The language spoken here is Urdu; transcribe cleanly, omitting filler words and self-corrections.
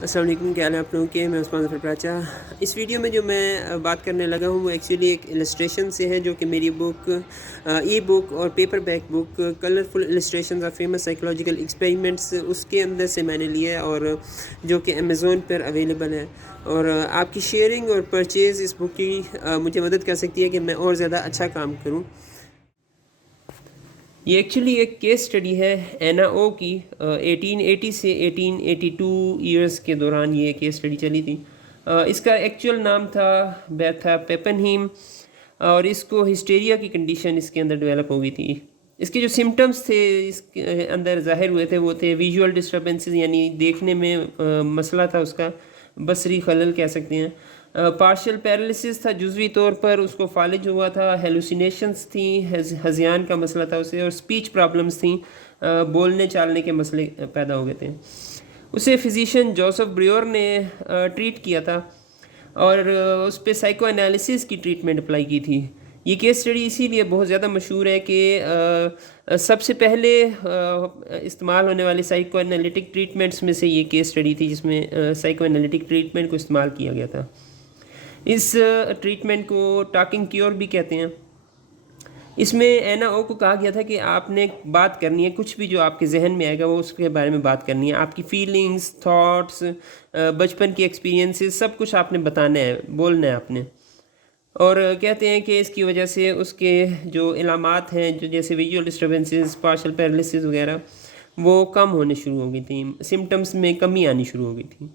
السلام علیکم، کیا حال ہے آپ لوگوں کے؟ میں عثمان ظفر پراچا۔ اس ویڈیو میں جو میں بات کرنے لگا ہوں وہ ایکچولی ایک السٹریشن سے ہے، جو کہ میری بک ای بک اور paperback book colourful illustrations of famous psychological experiments اس کے اندر سے میں نے لیا ہے، اور جو کہ امیزون پر اویلیبل ہے۔ اور آپ کی شیئرنگ اور پرچیز اس بک کی مجھے مدد کر سکتی ہے کہ میں اور زیادہ اچھا کام کروں۔ یہ ایکچولی ایک کیس اسٹڈی ہے اینا او کی۔ 1880 سے 1882 ایئرس کے دوران یہ کیس اسٹڈی چلی تھی۔ اس کا ایکچوئل نام تھا پیپنہیم، اور اس کو ہسٹیریا کی کنڈیشن اس کے اندر ڈیولپ ہو گئی تھی۔ اس کے جو سمٹمز تھے اس کے اندر ظاہر ہوئے تھے وہ تھے ویژول ڈسٹربنسز، یعنی دیکھنے میں مسئلہ تھا، اس کا بصری خلل کہہ سکتے ہیں۔ پارشل پیرالسس تھا، جزوی طور پر اس کو فالج ہوا تھا۔ ہیلوسینیشنز تھیں، ہذیان کا مسئلہ تھا اسے، اور اسپیچ پرابلمز تھیں، بولنے چالنے کے مسئلے پیدا ہو گئے تھے۔ اسے فزیشین جوزف بریور نے ٹریٹ کیا تھا، اور اس پہ سائیکو انالیسس کی ٹریٹمنٹ اپلائی کی تھی۔ یہ کیس اسٹڈی اسی لیے بہت زیادہ مشہور ہے کہ سب سے پہلے استعمال ہونے والی سائیکو انالیٹک ٹریٹمنٹس میں سے یہ کیس اسٹڈی تھی، جس میں سائیکو انالیٹک ٹریٹمنٹ کو استعمال کیا گیا تھا۔ اس ٹریٹمنٹ کو ٹاکنگ کیور بھی کہتے ہیں۔ اس میں اینا او کو کہا گیا تھا کہ آپ نے بات کرنی ہے، کچھ بھی جو آپ کے ذہن میں آئے گا وہ اس کے بارے میں بات کرنی ہے، آپ کی فیلنگز، تھاٹس، بچپن کی ایکسپیرینسز، سب کچھ آپ نے بتانا ہے، بولنا ہے آپ نے۔ اور کہتے ہیں کہ اس کی وجہ سے اس کے جو علامات ہیں، جو جیسے ویژول ڈسٹربنسز، پارشل پیرالسس وغیرہ، وہ کم ہونے شروع ہو گئی تھیں، سمٹمز میں کمی آنی شروع ہو گئی تھی۔